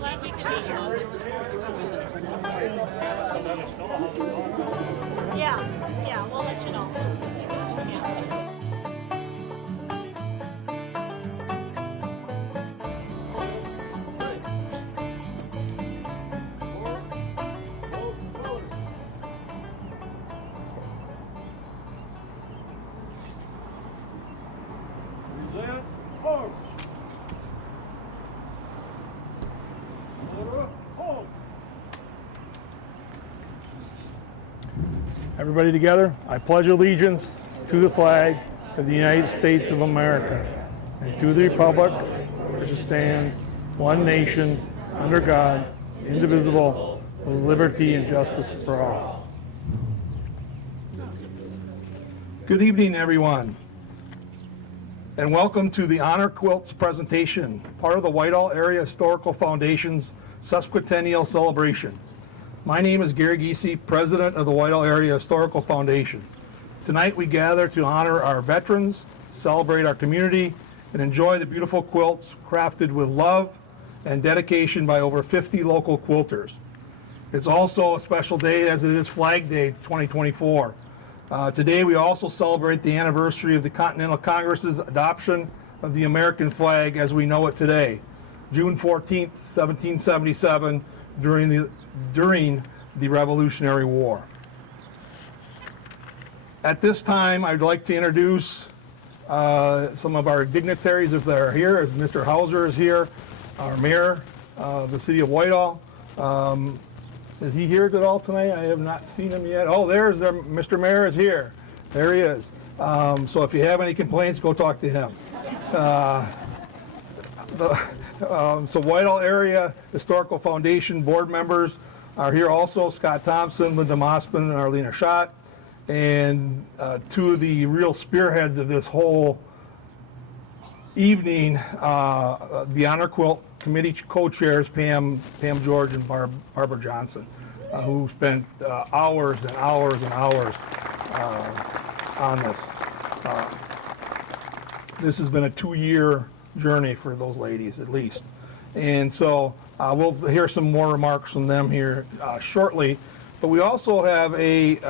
Yeah, we'll let you know. Everybody together, I pledge allegiance to the flag of the United States of America and to the republic which stands one nation under God, indivisible, with liberty and justice for all. Good evening, everyone, and welcome to the Honor Quilts presentation, part of the Whitehall Area Historical Foundation's sesquicentennial celebration. My name is Gary Giese, president of the Whitehall Area Historical Foundation. Tonight we gather to honor our veterans, celebrate our community, and enjoy the beautiful quilts crafted with love and dedication by over 50 local quilters. It's also a special day as it is Flag Day 2024. Today we also celebrate the anniversary of the Continental Congress's adoption of the American flag as we know it today, June 14th, 1777, during the Revolutionary War. At this time, I'd like to introduce some of our dignitaries if they're here. As Mr. Hauser is here, our mayor of the city of Whitehall. Is he here at all tonight? I have not seen him yet. Oh, there's Mr. Mayor is here. There he is. So if you have any complaints, go talk to him. So Whitehall Area Historical Foundation board members are here also, Scott Thompson, Linda Mossman, and Arlena Schott. And two of the real spearheads of this whole evening, the Honor Quilt Committee co-chairs, Pam George and Barbara Johnson, who spent hours and hours and hours on this. This has been a 2-year journey for those ladies, at least. And so we'll hear some more remarks from them here shortly. But we also have a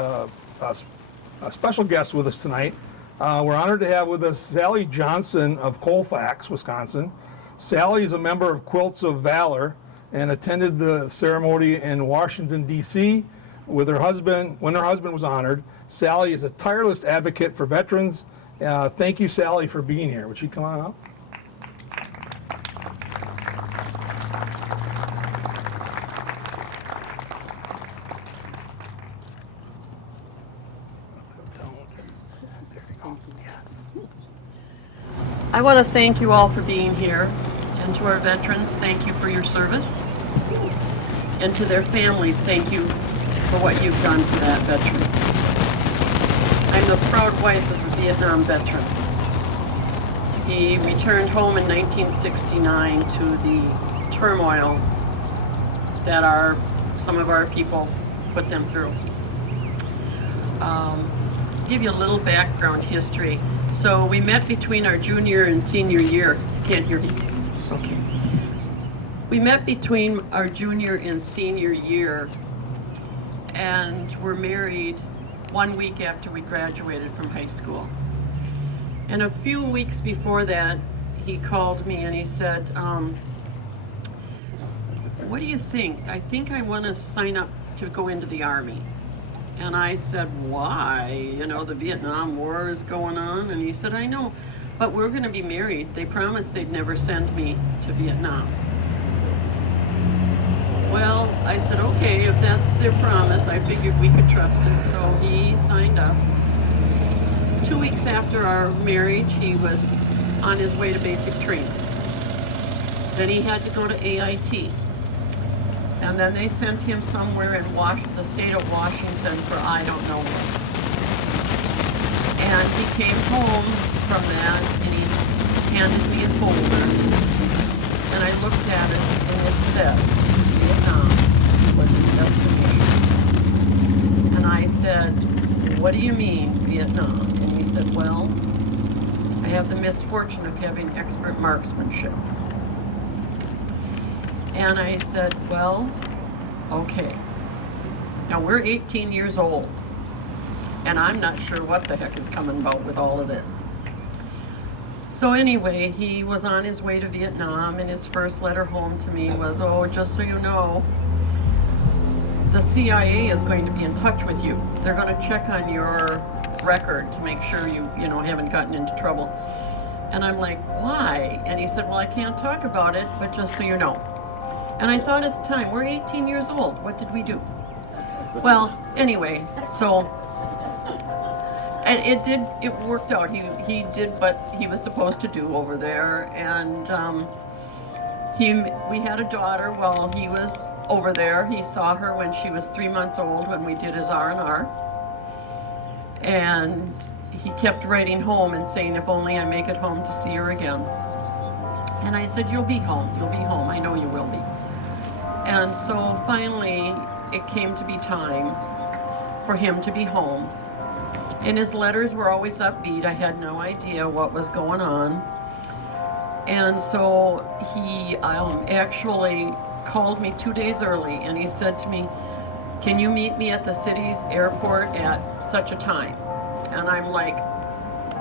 special guest with us tonight. We're honored to have with us Sally Johnson of Colfax, Wisconsin. Sally is a member of Quilts of Valor and attended the ceremony in Washington, D.C. with her husband when her husband was honored. Sally is a tireless advocate for veterans. Thank you, Sally, for being here. Would you come on up? I want to thank you all for being here, and to our veterans, thank you for your service, and to their families, thank you for what you've done for that veteran. I'm the proud wife of a Vietnam veteran. He returned home in 1969 to the turmoil that some of our people put them through. Give you a little background history. So we met between our junior and senior year. Can't hear you. Okay. We met between our junior and senior year and were married 1 week after we graduated from high school. And a few weeks before that, he called me and he said, what do you think? I think I want to sign up to go into the Army. And I said, why? You know, the Vietnam War is going on. And he said, I know, but we're going to be married. They promised they'd never send me to Vietnam. Well, I said, okay, if that's their promise, I figured we could trust it. So he signed up. 2 weeks after our marriage, he was on his way to basic training. Then he had to go to AIT. And then they sent him somewhere in the state of Washington for I don't know what. And he came home from that and he handed me a folder. And I looked at it and it said Vietnam was his destination. And I said, what do you mean, Vietnam? And he said, well, I have the misfortune of having expert marksmanship. And I said, well, okay. Now we're 18 years old, and I'm not sure what the heck is coming about with all of this. So anyway, he was on his way to Vietnam, and his first letter home to me was, oh, just so you know, the CIA is going to be in touch with you. They're going to check on your record to make sure you haven't gotten into trouble. And I'm like, why? And he said, well, I can't talk about it, but just so you know. And I thought at the time, we're 18 years old. What did we do? Well, anyway, so it worked out. He did what he was supposed to do over there. And we had a daughter while he was over there. He saw her when she was 3 months old when we did his R&R. And he kept writing home and saying, if only I make it home to see her again. And I said, you'll be home. You'll be home. I know you will be. And so finally, it came to be time for him to be home. And his letters were always upbeat. I had no idea what was going on. And so he actually called me 2 days early, and he said to me, can you meet me at the city's airport at such a time? And I'm like,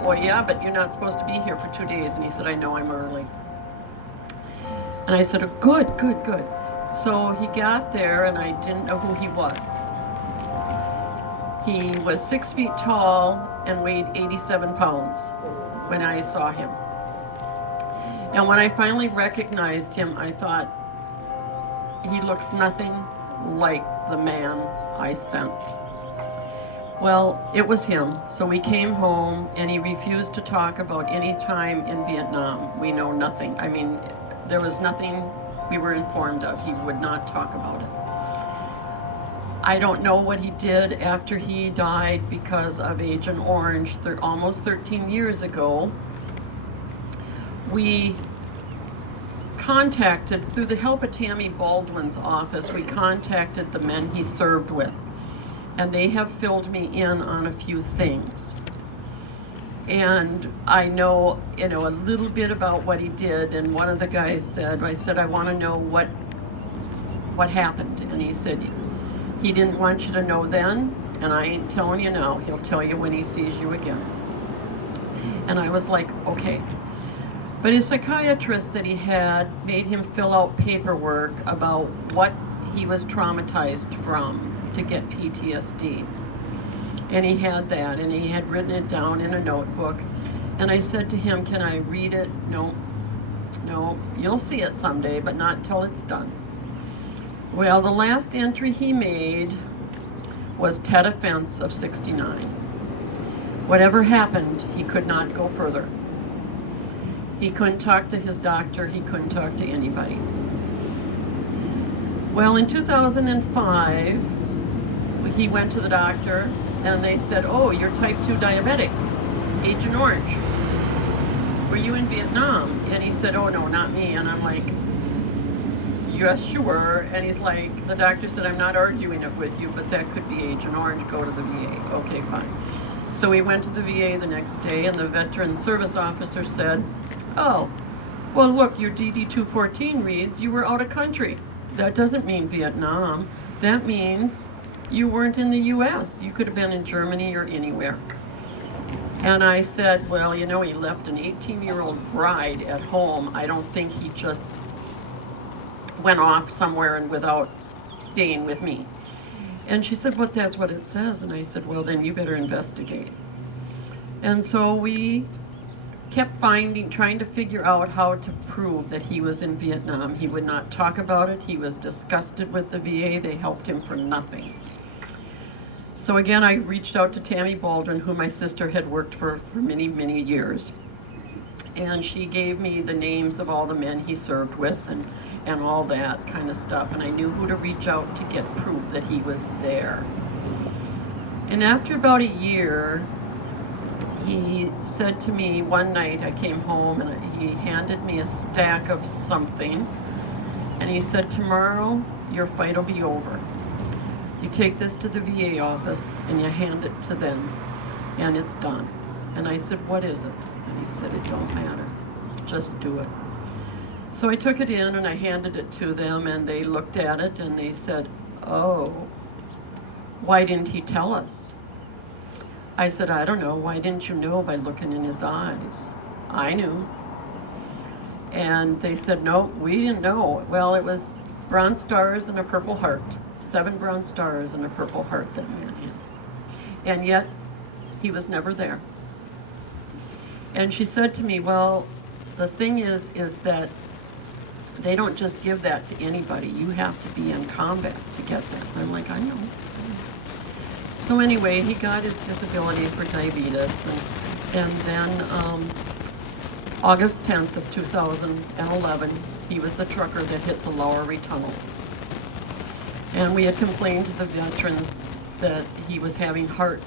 well, yeah, but you're not supposed to be here for 2 days. And he said, I know, I'm early. And I said, oh, good. So he got there, and I didn't know who he was. He was 6 feet tall and weighed 87 pounds when I saw him. And when I finally recognized him, I thought, he looks nothing like the man I sent. Well, it was him. So we came home, and he refused to talk about any time in Vietnam. We know nothing. I mean, there was nothing we were informed of. He would not talk about it. I don't know what he did after he died because of Agent Orange. Almost 13 years ago, we contacted, through the help of Tammy Baldwin's office, we contacted the men he served with. And they have filled me in on a few things. And I know, a little bit about what he did. And one of the guys said, I want to know what happened. And he said, he didn't want you to know then, and I ain't telling you now. He'll tell you when he sees you again. And I was like, okay. But his psychiatrist that he had made him fill out paperwork about what he was traumatized from to get PTSD. And he had that, and he had written it down in a notebook. And I said to him, can I read it? No, you'll see it someday, but not till it's done. Well, the last entry he made was TED offense of 69. Whatever happened, he could not go further. He couldn't talk to his doctor. He couldn't talk to anybody. Well, in 2005, he went to the doctor, and they said, oh, you're type 2 diabetic, Agent Orange. Were you in Vietnam? And he said, oh, no, not me. And I'm like, yes, you were. And he's like, the doctor said, I'm not arguing it with you, but that could be Agent Orange. Go to the VA. Okay, fine. So we went to the VA the next day, and the veteran service officer said, oh, well, look, your DD-214 reads you were out of country. That doesn't mean Vietnam. That means you weren't in the U.S. You could have been in Germany or anywhere. And I said, well, he left an 18-year-old bride at home. I don't think he just went off somewhere and without staying with me. And she said, but that's what it says. And I said, well, then you better investigate. And so we kept trying to figure out how to prove that he was in Vietnam. He would not talk about it. He was disgusted with the VA. They helped him for nothing. So again, I reached out to Tammy Baldwin, who my sister had worked for many, many years. And she gave me the names of all the men he served with and all that kind of stuff. And I knew who to reach out to get proof that he was there. And after about a year, he said to me one night, I came home and he handed me a stack of something. And he said, tomorrow your fight will be over. You take this to the VA office and you hand it to them and it's done. And I said, what is it? And he said, it don't matter. Just do it. So I took it in and I handed it to them, and they looked at it and they said, "Oh, why didn't he tell us?" I said, "I don't know. Why didn't you know by looking in his eyes?" I knew. And they said, "No, we didn't know." Well, it was bronze stars and a purple heart. 7 bronze stars and a purple heart that man had. And yet, he was never there. And she said to me, "Well, the thing is that they don't just give that to anybody. You have to be in combat to get that." I'm like, "I know." So anyway, he got his disability for diabetes, and then August 10th of 2011, he was the trucker that hit the Lowery Tunnel. And we had complained to the veterans that he was having heart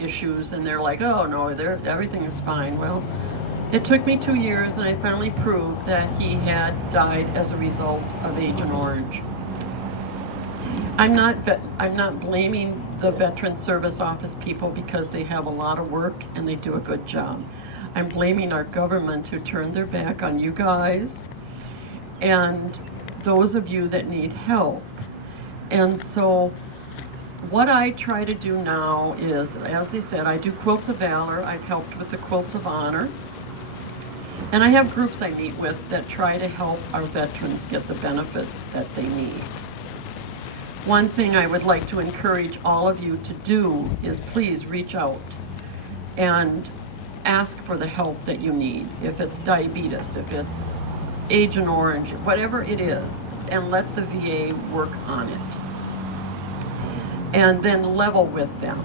issues, and they're like, "Oh no, everything is fine." Well, it took me 2 years, and I finally proved that he had died as a result of Agent Orange. I'm not blaming the Veteran Service Office people because they have a lot of work and they do a good job. I'm blaming our government who turned their back on you guys and those of you that need help. And so what I try to do now is, as they said, I do Quilts of Valor. I've helped with the Quilts of Honor. And I have groups I meet with that try to help our veterans get the benefits that they need. One thing I would like to encourage all of you to do is please reach out and ask for the help that you need. If it's diabetes, if it's Agent Orange, whatever it is, and let the VA work on it. And then level with them.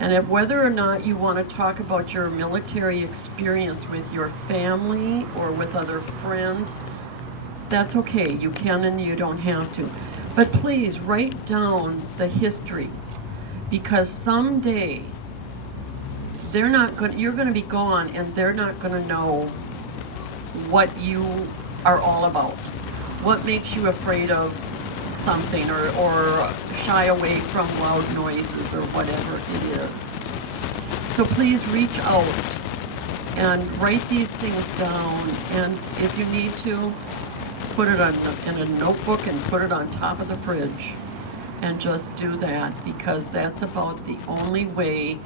And if whether or not you want to talk about your military experience with your family or with other friends, that's okay. You can and you don't have to. But please write down the history, because someday you're going to be gone, and they're not going to know what you are all about. What makes you afraid of something, or shy away from loud noises, or whatever it is. So please reach out and write these things down, and if you need to, put it in a notebook and put it on top of the fridge, and just do that, because that's about the only way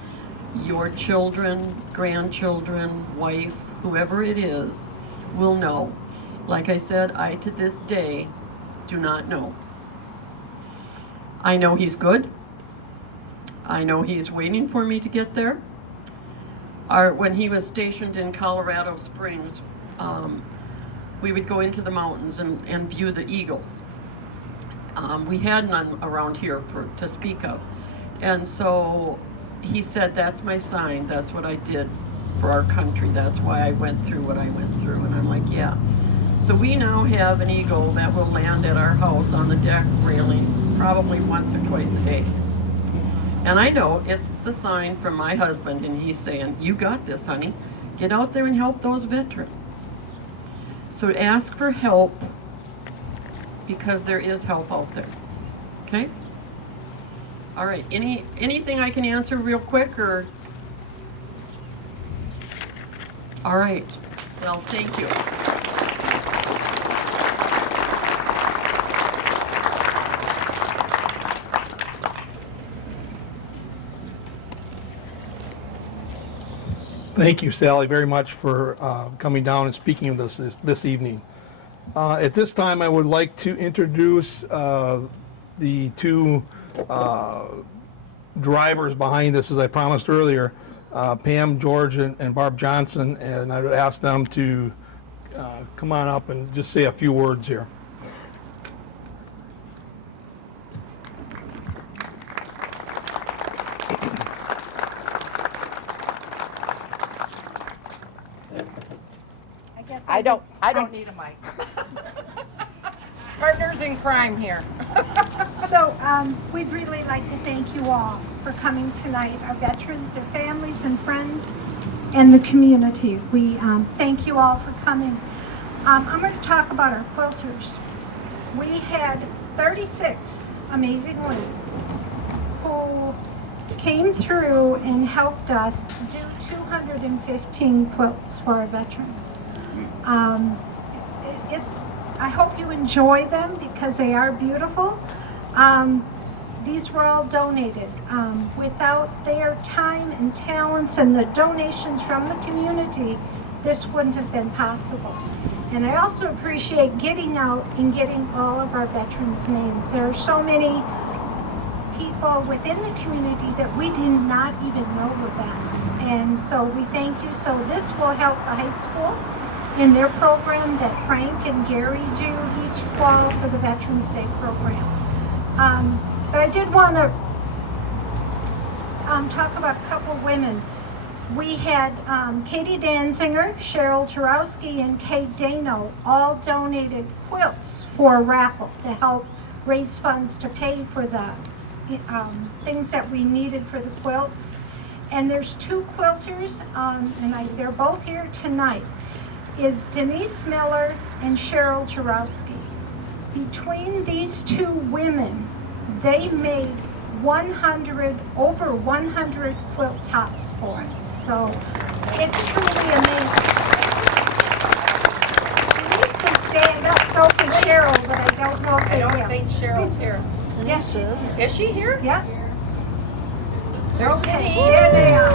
your children, grandchildren, wife, whoever it is, will know. Like I said, I to this day do not know. I know he's good. I know he's waiting for me to get there. When he was stationed in Colorado Springs, we would go into the mountains and view the eagles. We had none around here to speak of. And so he said, "That's my sign. That's what I did for our country. That's why I went through what I went through." And I'm like, "Yeah." So we now have an eagle that will land at our house on the deck railing probably once or twice a day. And I know it's the sign from my husband, and he's saying, "You got this, honey. Get out there and help those veterans." So ask for help, because there is help out there. Okay? All right. Anything I can answer real quick, or? All right. Well, thank you. Thank you, Sally, very much for coming down and speaking with us this evening. At this time, I would like to introduce the two drivers behind this, as I promised earlier, Pam George and Barb Johnson, and I would ask them to come on up and just say a few words here. I don't need a mic. Partners in crime here. So we'd really like to thank you all for coming tonight, our veterans, their families and friends, and the community. We thank you all for coming. I'm going to talk about our quilters. We had 36 amazingly who came through and helped us do 215 quilts for our veterans. I hope you enjoy them because they are beautiful. These were all donated. Without their time and talents and the donations from the community, this wouldn't have been possible. And I also appreciate getting out and getting all of our veterans' names. There are so many people within the community that we do not even know were vets. And so we thank you. So this will help the high school in their program that Frank and Gary do each fall for the Veterans Day program. But I did want to talk about a couple women. We had Katie Danziger, Cheryl Jarowski, and Kate Dano all donated quilts for a raffle to help raise funds to pay for the things that we needed for the quilts. And there's two quilters, and they're both here tonight, is Denise Miller and Cheryl Jarowski. Between these two women, they made over 100 quilt tops for us. So it's truly amazing. Denise can stand up, so can Cheryl, but I don't know if they will. I don't think Cheryl's here. Yeah, she's here. Is she here? Yeah. Okay. Here they are.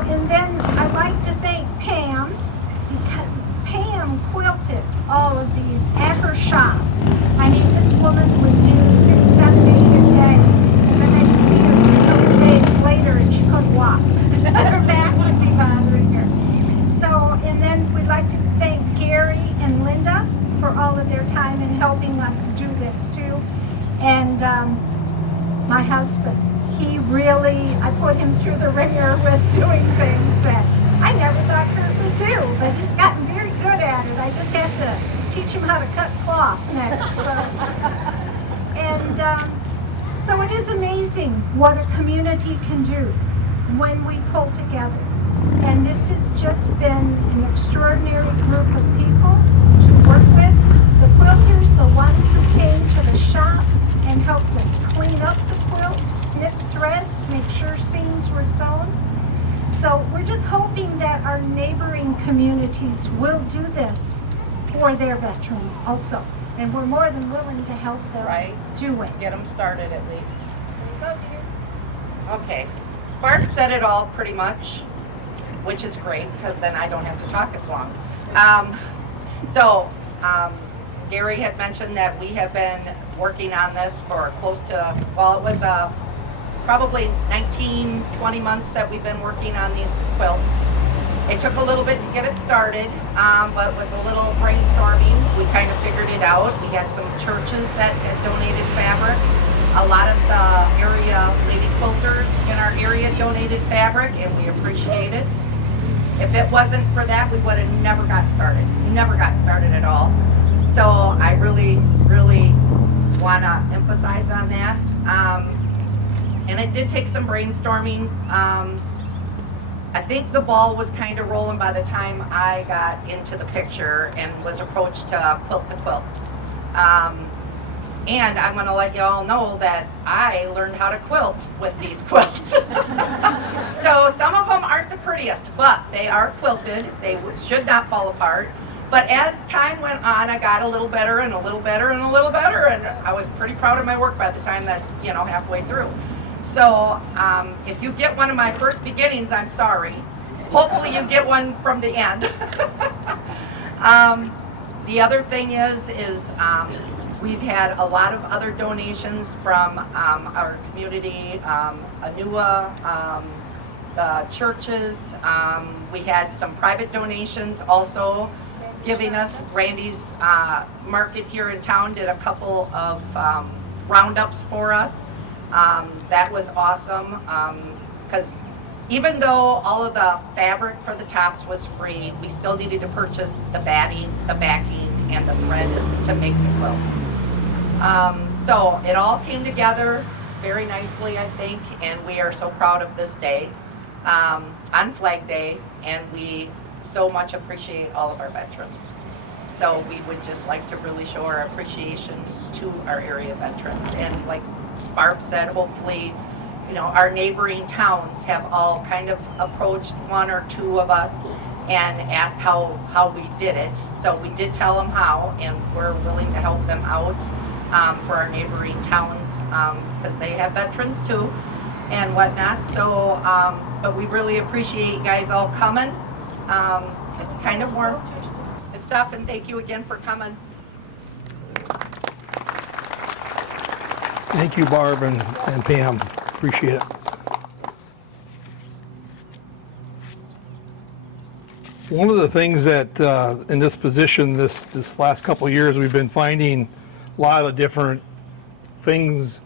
And then I'd like to thank Pam, because Pam quilted all of these at her shop. I mean, this woman would do 6, 7, 8 a day, and then I'd see her 2 couple days later and she couldn't walk. Her back would be bothering her. So, and then we'd like to thank Gary and Linda for all of their time in helping us do this too. And my husband, I put him through the ringer with doing things that I never thought Kurt would do, but he's gotten very good at it. I just have to teach him how to cut cloth next. So it is amazing what a community can do when we pull together. And this has just been an extraordinary group of people to work with. The quilters, the ones who came to the shop and helped us clean up the quilts, snip threads, make sure seams were sewn. So we're just hoping that our neighboring communities will do this for their veterans also. And we're more than willing to help them do it. Get them started at least. Go, dear. Okay. Barb said it all pretty much, which is great because then I don't have to talk as long. Gary had mentioned that we have been working on this for close to, well, it was probably 19, 20 months that we've been working on these quilts. It took a little bit to get it started, but with a little brainstorming, we kind of figured it out. We had some churches that had donated fabric. A lot of the area lady quilters in our area donated fabric, and we appreciate it. If it wasn't for that, we would have never got started. We never got started at all. So I really, really want to emphasize on that. And it did take some brainstorming. I think the ball was kind of rolling by the time I got into the picture and was approached to quilt the quilts. And I'm going to let you all know that I learned how to quilt with these quilts. So some of them aren't the prettiest, but they are quilted. They should not fall apart. But as time went on, I got a little better and a little better and a little better, and I was pretty proud of my work by the time that, halfway through. So if you get one of my first beginnings, I'm sorry. Hopefully you get one from the end. The other thing is we've had a lot of other donations from our community, Anua, the churches. We had some private donations also giving us. Randy's market here in town did a couple of roundups for us. That was awesome because even though all of the fabric for the tops was free, we still needed to purchase the batting, the backing, and the thread to make the quilts. So it all came together very nicely, I think, and we are so proud of this day on Flag Day, and we so much appreciate all of our veterans. So we would just like to really show our appreciation to our area veterans. And like Barb said, hopefully our neighboring towns have all kind of approached one or two of us and asked how we did it. So we did tell them how, and we're willing to help them out for our neighboring towns, because they have veterans too and whatnot. So, but we really appreciate you guys all coming. It's kind of warm and stuff, and thank you again for coming. Thank you, Barb and Pam. Appreciate it. One of the things that in this position this last couple of years, we've been finding a lot of different things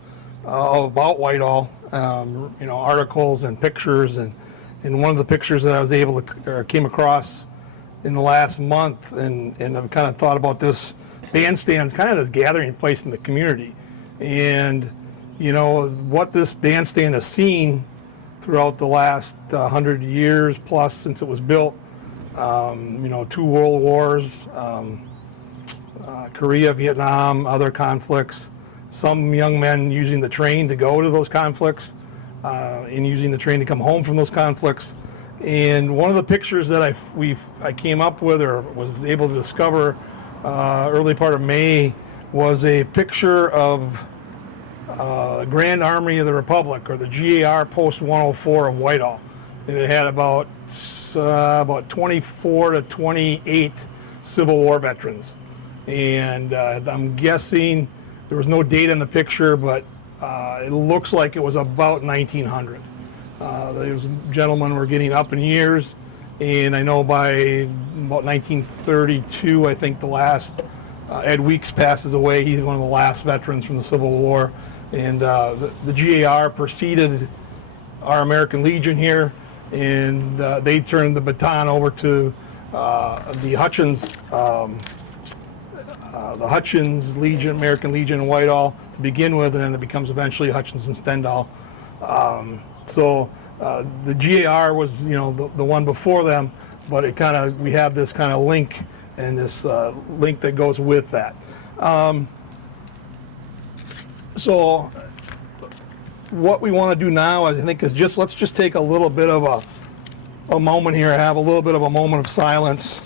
about Whitehall, articles and pictures, and one of the pictures that I was able to came across in the last month, and I've kind of thought about this bandstand's kind of this gathering place in the community, and what this bandstand has seen throughout the last 100 years plus since it was built. 2 world wars, Korea, Vietnam, other conflicts, some young men using the train to go to those conflicts, and using the train to come home from those conflicts. And one of the pictures that I came up with, or was able to discover early part of May, was a picture of Grand Army of the Republic, or the GAR Post 104 of Whitehall. And it had about 24 to 28 Civil War veterans. And I'm guessing, there was no date in the picture, but it looks like it was about 1900. Those gentlemen were getting up in years, and I know by about 1932, I think the last, Ed Weeks passes away. He's one of the last veterans from the Civil War. And the GAR preceded our American Legion here, and they turned the baton over to the Hutchins Legion, American Legion in Whitehall to begin with, and then it becomes eventually Hutchins and Stendhal. So the GAR was, the one before them, but we have this kind of link, and this link that goes with that. So what we want to do now, I think, is let's just take a little bit of a moment here, have a little bit of a moment of silence,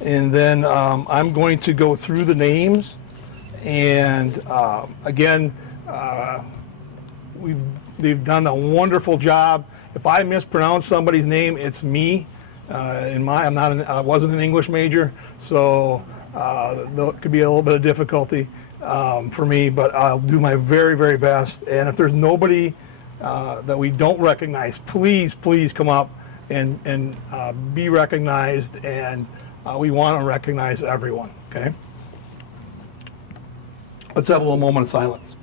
and then I'm going to go through the names. And again, they've done a wonderful job. If I mispronounce somebody's name, it's me. I wasn't an English major, so there could be a little bit of difficulty for me, but I'll do my very, very best. And if there's nobody that we don't recognize, please come up and be recognized. And we want to recognize everyone. Okay. Let's have a little moment of silence.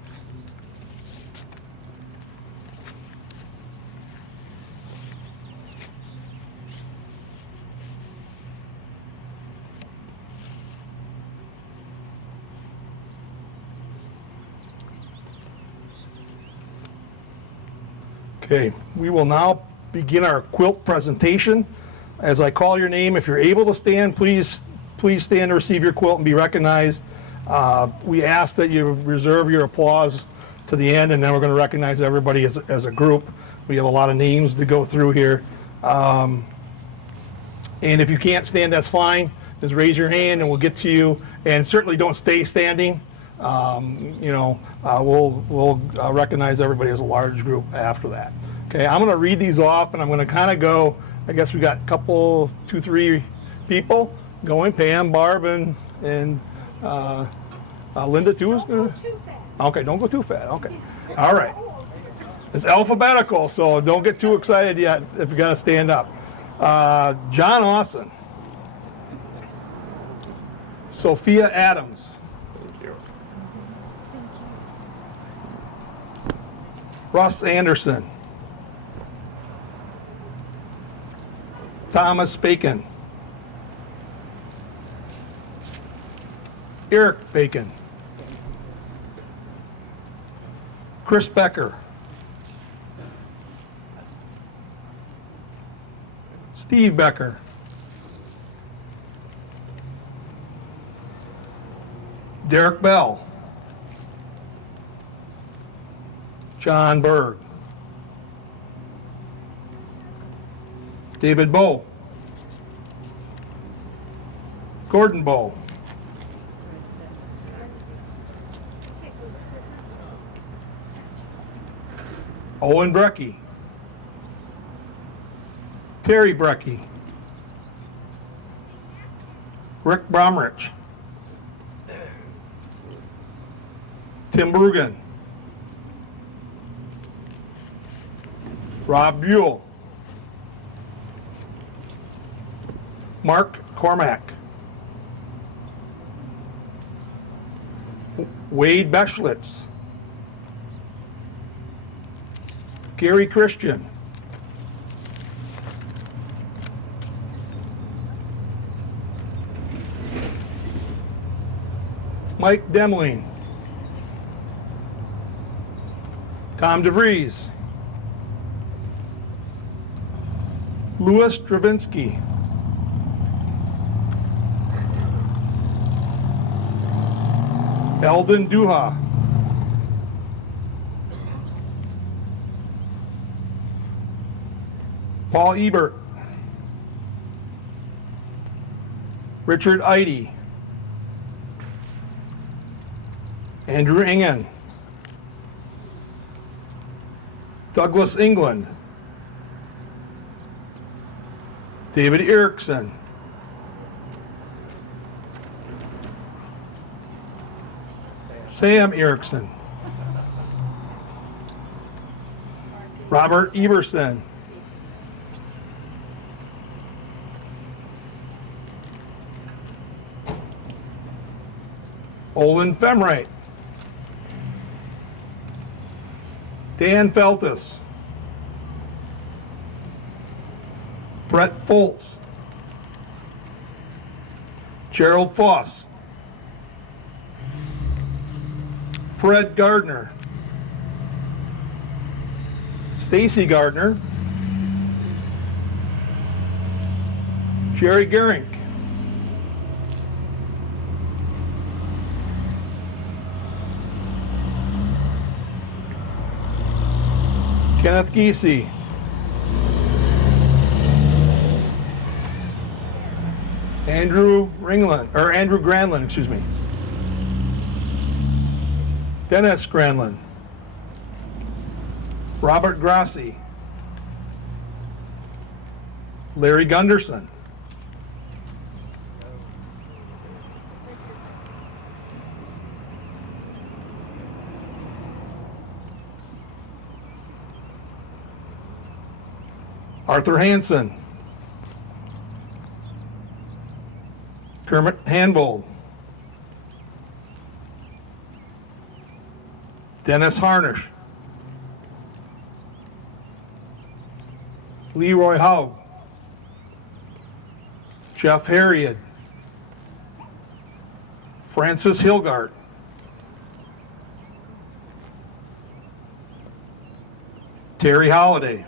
Okay, we will now begin our quilt presentation. As I call your name, if you're able to stand, please stand to receive your quilt and be recognized. We ask that you reserve your applause to the end, and then we're going to recognize everybody as a group. We have a lot of names to go through here. And if you can't stand, that's fine. Just raise your hand and we'll get to you. And certainly don't stay standing. We'll recognize everybody as a large group after that. Okay, I'm going to read these off, and I'm going to kind of go. I guess we got a couple, 2, 3 people going. Pam, Barb, and Linda too is going to. Okay, don't go too fast. Okay, all right. It's alphabetical, so don't get too excited yet. If you got to stand up, John Austin, Sophia Adams. Russ Anderson, Thomas Bacon, Eric Bacon, Chris Becker, Steve Becker, Derek Bell, John Berg, David Bowe. Gordon Bowe. Owen Brecky. Terry Brecky. Rick Bromrich. Tim Brugan. Rob Buell. Mark Cormack. Wade Beschlitz. Gary Christian. Mike Demling. Tom DeVries. Louis Stravinsky. Eldon Duha. Paul Ebert. Richard Eide. Andrew Ingen. Douglas England. David Erickson. Sam Erickson. Robert Everson. Olin Femright. Dan Feltus. Brett Foltz. Gerald Foss. Fred Gardner. Stacy Gardner. Jerry Gerink. Kenneth Giese. Andrew Granlund, excuse me. Dennis Granlund. Robert Grassi. Larry Gunderson. Arthur Hansen. Kermit Hanvold. Dennis Harnish. Leroy Haug. Jeff Harriet. Francis Hilgart. Terry Holliday.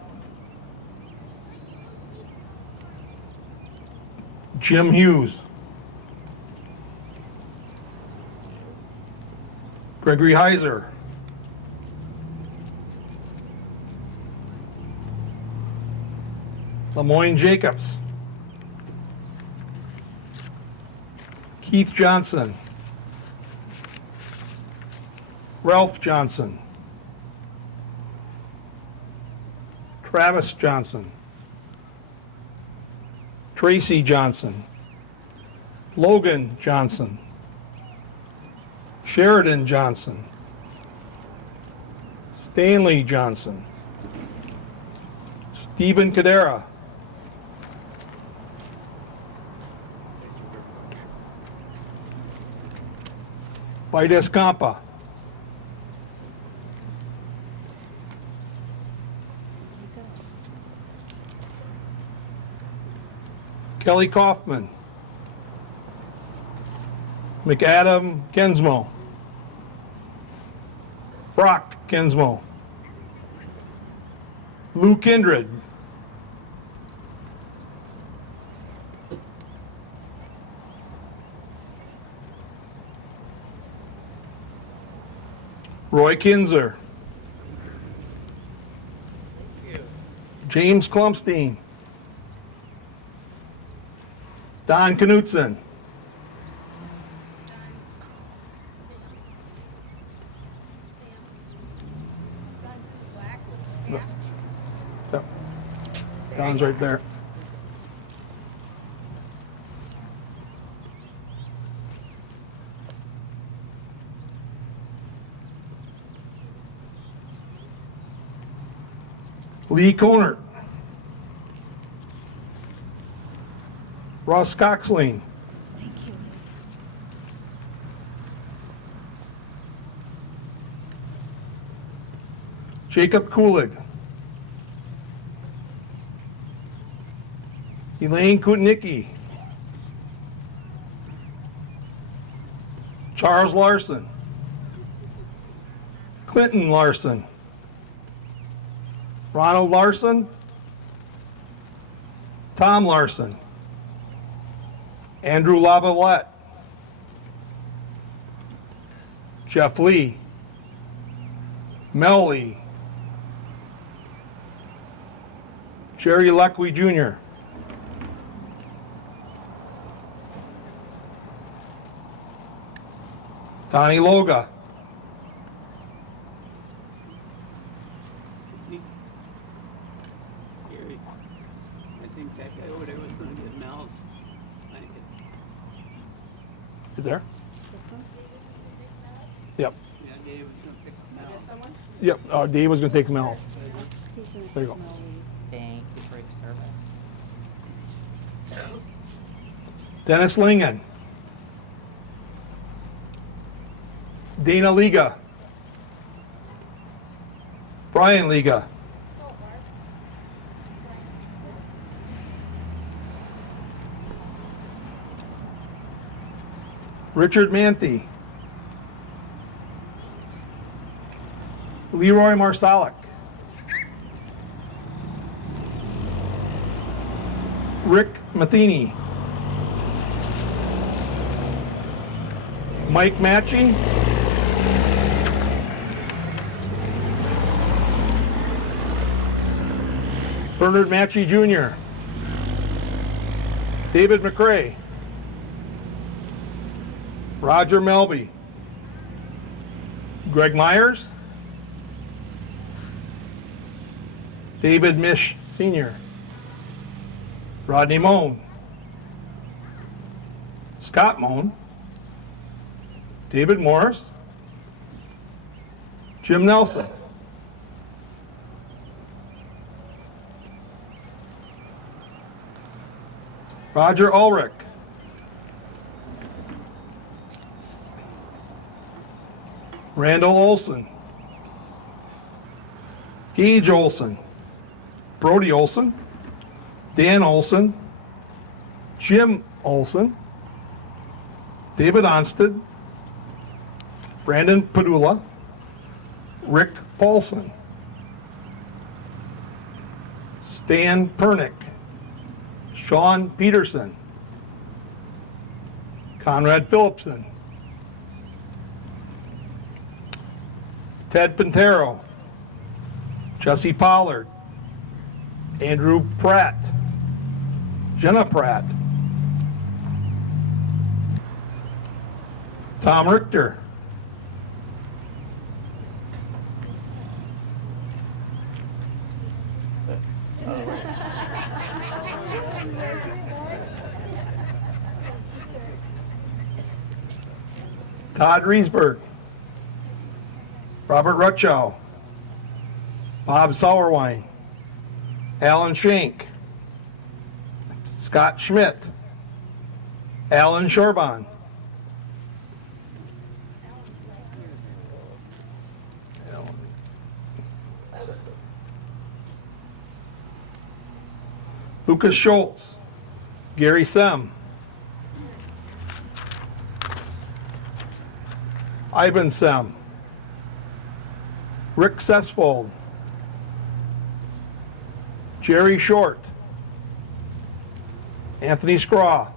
Jim Hughes. Gregory Heiser. Lemoyne Jacobs. Keith Johnson. Ralph Johnson. Travis Johnson. Tracy Johnson. Logan Johnson. Sheridan Johnson. Stanley Johnson. Stephen Cadera. White Escampa. Kelly Kaufman. McAdam Kensmo. Brock Kensmo. Lou Kindred. Roy Kinzer. James Klumstein. Don Knutson. Yep. Don's right there. Lee Conert. Ross Coxline. Thank you. Jacob Kulig. Elaine Kutnicki. Charles Larson. Clinton Larson. Ronald Larson. Tom Larson. Andrew Lavalette. Jeff Lee. Mel Lee. Jerry Leckwey Jr. Donnie Loga. Gary, I think that guy over there was gonna get Mel's blanket. You there? Yep. Yeah, Dave was gonna pick Mel. Yep. Dave was going to take Mel. There you go. Thank you for your service. Dennis Lingen. Dana Liga. Brian Liga. Richard Manthe. Leroy Marsalic. Rick Matheny. Mike Matchy. Bernard Matchy Jr. David McRae. Roger Melby. Greg Myers. David Mish Sr. Rodney Moan. Scott Moan. David Morris. Jim Nelson. Roger Ulrich. Randall Olson. Gage Olson. Brody Olson. Dan Olson. Jim Olson. David Onsted. Brandon Padula. Rick Paulson. Stan Pernick. Sean Peterson. Conrad Phillipson. Ted Pintero. Jesse Pollard. Andrew Pratt. Jenna Pratt. Tom Richter. Todd Riesberg. Robert Rutchow. Bob Sauerwein. Alan Shank. Scott Schmidt. Alan Shorban. Lucas Schultz. Gary Sem. Ivan Sem. Rick Sessfold. Jerry Short. Anthony Scraw.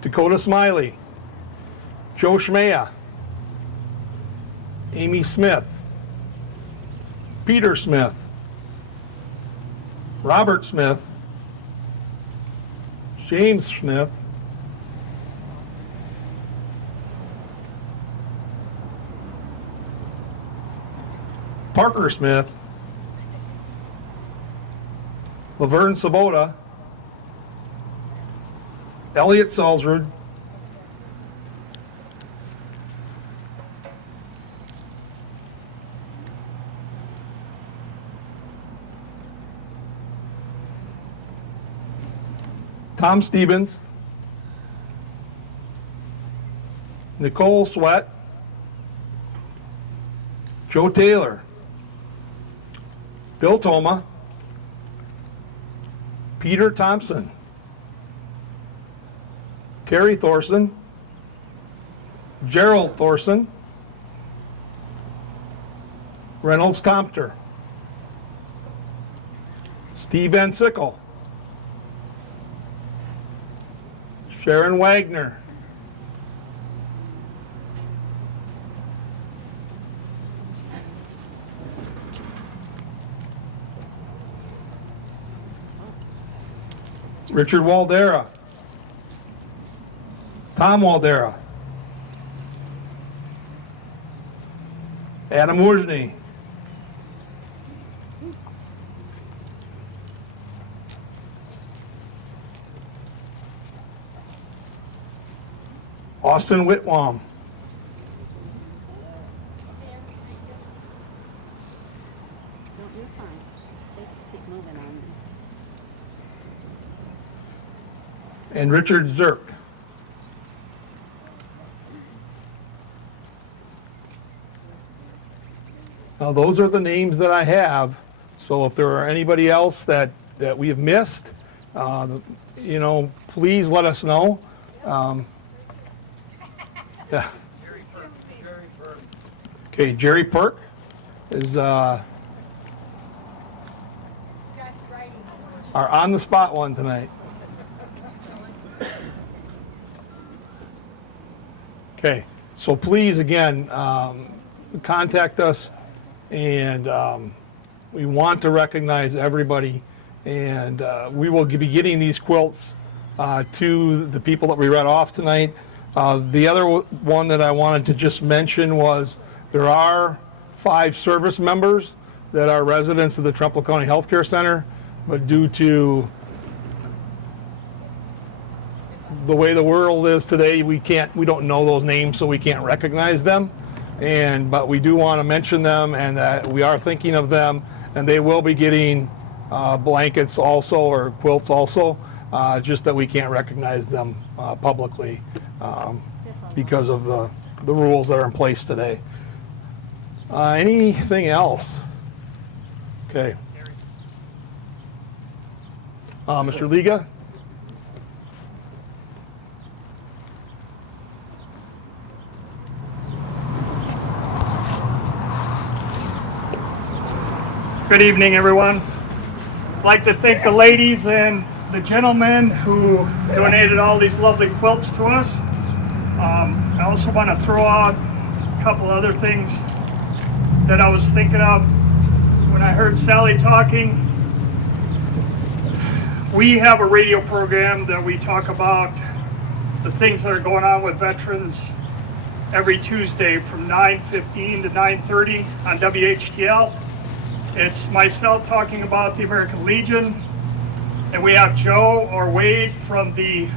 Dakota Smiley. Joe Schmea. Amy Smith. Peter Smith, Robert Smith, James Smith, Parker Smith, Laverne Sabota, Elliot Salzrud, Tom Stevens, Nicole Sweat, Joe Taylor, Bill Toma, Peter Thompson, Terry Thorson, Gerald Thorson, Reynolds Tomter, Steve Van Sickle, Sharon Wagner, Richard Waldera, Tom Waldera, Adam Wojny, Austin Whitwam, No, you're fine. They keep moving on me. and Richard Zirk. Now, those are the names that I have. So if there are anybody else that we have missed, you know, please let us know. Yeah. Okay, Jerry Perk is our on the spot one tonight. Okay, so please again contact us, and we want to recognize everybody, and we will be getting these quilts to the people that we read off tonight. The other one that I wanted to just mention was there are 5 service members that are residents of the Trempealeau County Healthcare Center, but due to the way the world is today, we don't know those names, so we can't recognize them. But we do want to mention them, and that we are thinking of them, and they will be getting blankets also, or quilts also, just that we can't recognize them publicly because of the rules that are in place today. Anything else? Okay. Mr. Liga? Good evening, everyone. I'd like to thank the ladies and the gentlemen who donated all these lovely quilts to us. I also want to throw out a couple other things that I was thinking of when I heard Sally talking. We have a radio program that we talk about the things that are going on with veterans every Tuesday from 9:15 to 9:30 on WHTL. It's myself talking about the American Legion, and we have Joe or Wade from the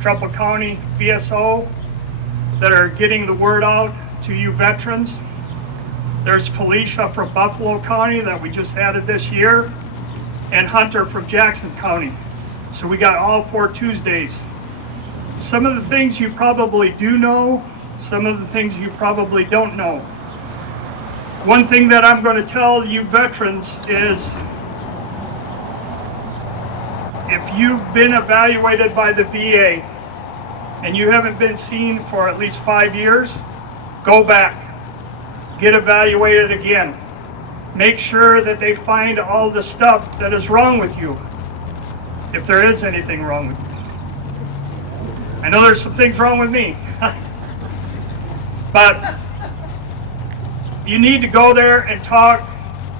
Trumpealeau County VSO that are getting the word out to you veterans. There's Felicia from Buffalo County that we just added this year, and Hunter from Jackson County. So we got all 4 Tuesdays. Some of the things you probably do know, some of the things you probably don't know. One thing that I'm going to tell you veterans is if you've been evaluated by the VA and you haven't been seen for at least 5 years, go back, get evaluated again. Make sure that they find all the stuff that is wrong with you, if there is anything wrong with you. I know there's some things wrong with me, but you need to go there and talk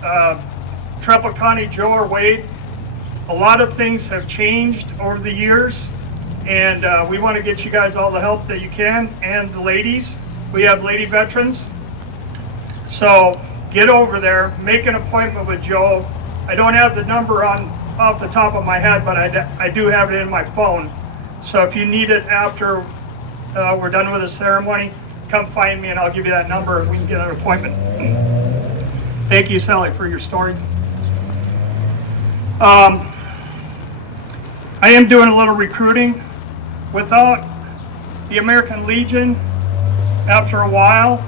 Trempealeau County, Joe or Wade, a lot of things have changed over the years, and we want to get you guys all the help that you can, and the ladies. We have lady veterans. So get over there, make an appointment with Joe. I don't have the number off the top of my head, but I do have it in my phone. So if you need it after we're done with the ceremony, come find me and I'll give you that number and we can get an appointment. Thank you, Sally, for your story. I am doing a little recruiting. Without the American Legion, after a while,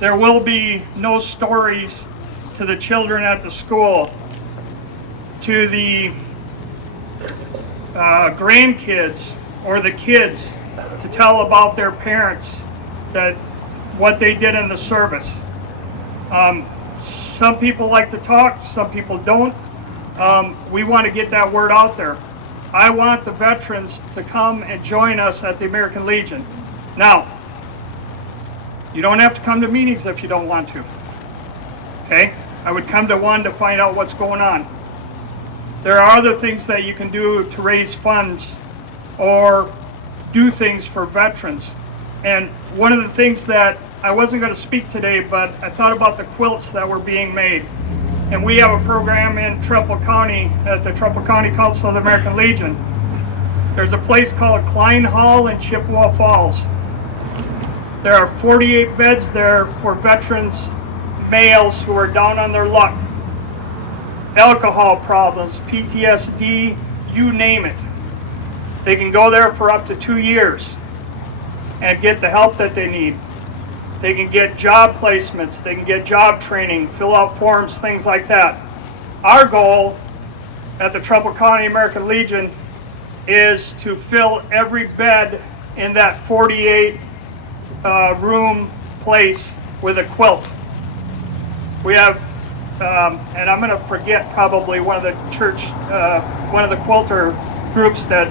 there will be no stories to the children at the school, to the grandkids or the kids, to tell about their parents, that what they did in the service. Some people like to talk, some people don't. We want to get that word out there. I want the veterans to come and join us at the American Legion. Now, you don't have to come to meetings if you don't want to. Okay? I would come to one to find out what's going on. There are other things that you can do to raise funds or do things for veterans. And one of the things that I wasn't going to speak today, but I thought about the quilts that were being made. And we have a program in Trempealeau County at the Trempealeau County Council of the American Legion. There's a place called Klein Hall in Chippewa Falls. There are 48 beds there for veterans, males who are down on their luck. Alcohol problems, PTSD, you name it. They can go there for up to 2 years and get the help that they need. They can get job placements, they can get job training, fill out forms, things like that. Our goal at the Trempealeau County American Legion is to fill every bed in that 48 room place with a quilt. We have, and I'm going to forget probably one of the church, one of the quilter groups that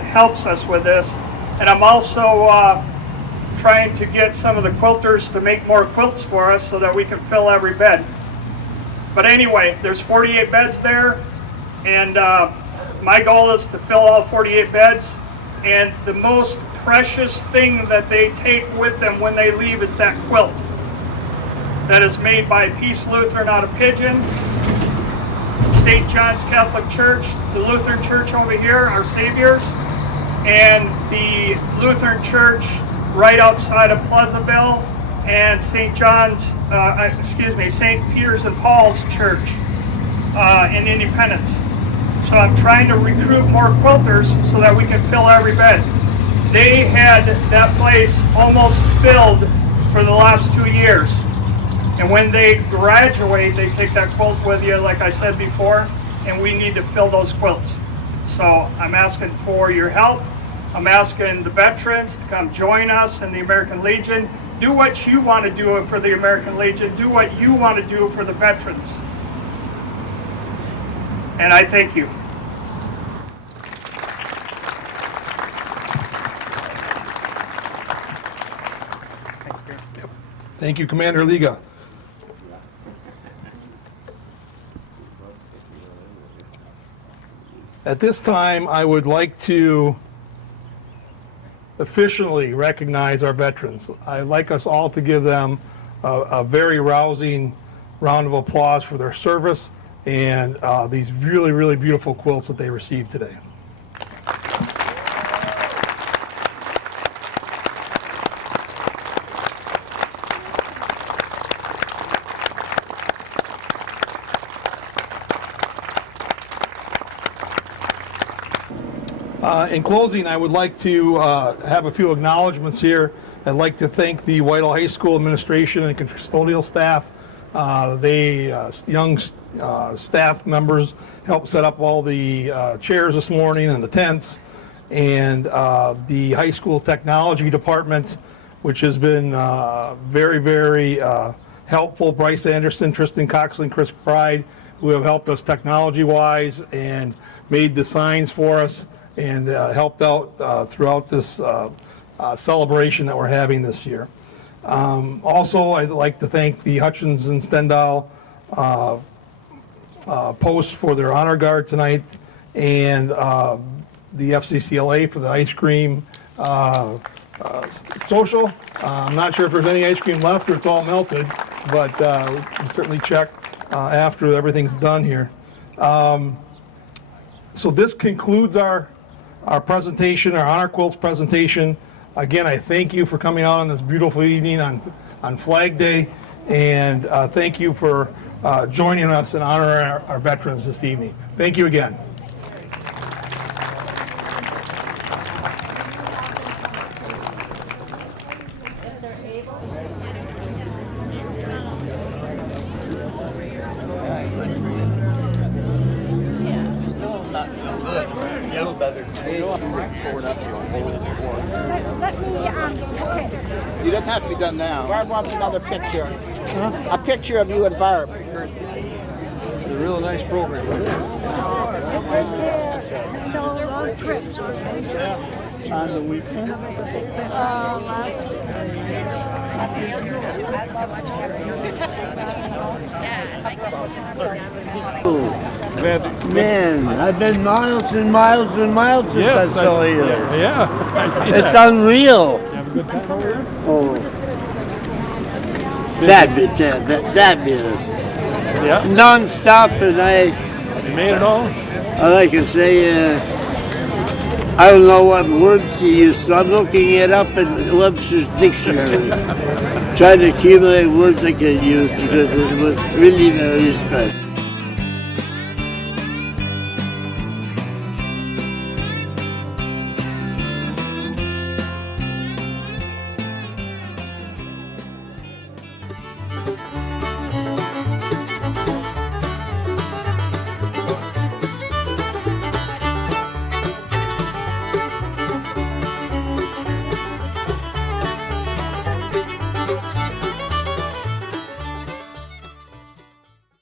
helps us with this. And I'm also trying to get some of the quilters to make more quilts for us so that we can fill every bed. But anyway, there's 48 beds there, and my goal is to fill all 48 beds. And the most precious thing that they take with them when they leave is that quilt that is made by Peace Lutheran out of Pigeon, St. John's Catholic Church, the Lutheran Church over here, our Saviors, and the Lutheran Church right outside of Pleasantville, and St. Peter's and Paul's Church in Independence. So I'm trying to recruit more quilters so that we can fill every bed. They had that place almost filled for the last 2 years. And when they graduate, they take that quilt with you, like I said before, and we need to fill those quilts. So I'm asking for your help. I'm asking the veterans to come join us in the American Legion. Do what you want to do for the American Legion. Do what you want to do for the veterans. And I thank you. Thank you, Commander Liga. At this time, I would like to officially recognize our veterans. I'd like us all to give them a very rousing round of applause for their service and these really, really beautiful quilts that they received today. In closing, I would like to have a few acknowledgments here. I'd like to thank the Whitehall High School administration and custodial staff. Young staff members helped set up all the chairs this morning and the tents. And the high school technology department, which has been very, very helpful. Bryce Anderson, Tristan Coxley, and Chris Pride, who have helped us technology-wise and made the signs for us and helped out throughout this celebration that we're having this year. Also, I'd like to thank the Hutchins and Stendhal posts for their honor guard tonight, and the FCCLA for the ice cream social. I'm not sure if there's any ice cream left or it's all melted, but we can certainly check after everything's done here. So this concludes our presentation, our Honor Quilts presentation. Again, I thank you for coming out on this beautiful evening on Flag Day, and thank you for joining us in honor our veterans this evening. Thank you again. Let me, okay. You don't have to be done now. Barb wants another picture. A picture of you and Barb. It's a real nice program. No long trips. On the weekend. Man, I've been miles and miles and miles since I saw you. Yeah, I see It's unreal. Have a good time over there? Oh. Fabulous. Yeah. Non-stop, and You made it all? I like to say, I don't know what words he used, so I'm looking it up in Webster's dictionary. Trying to accumulate words I can use because it was really very special.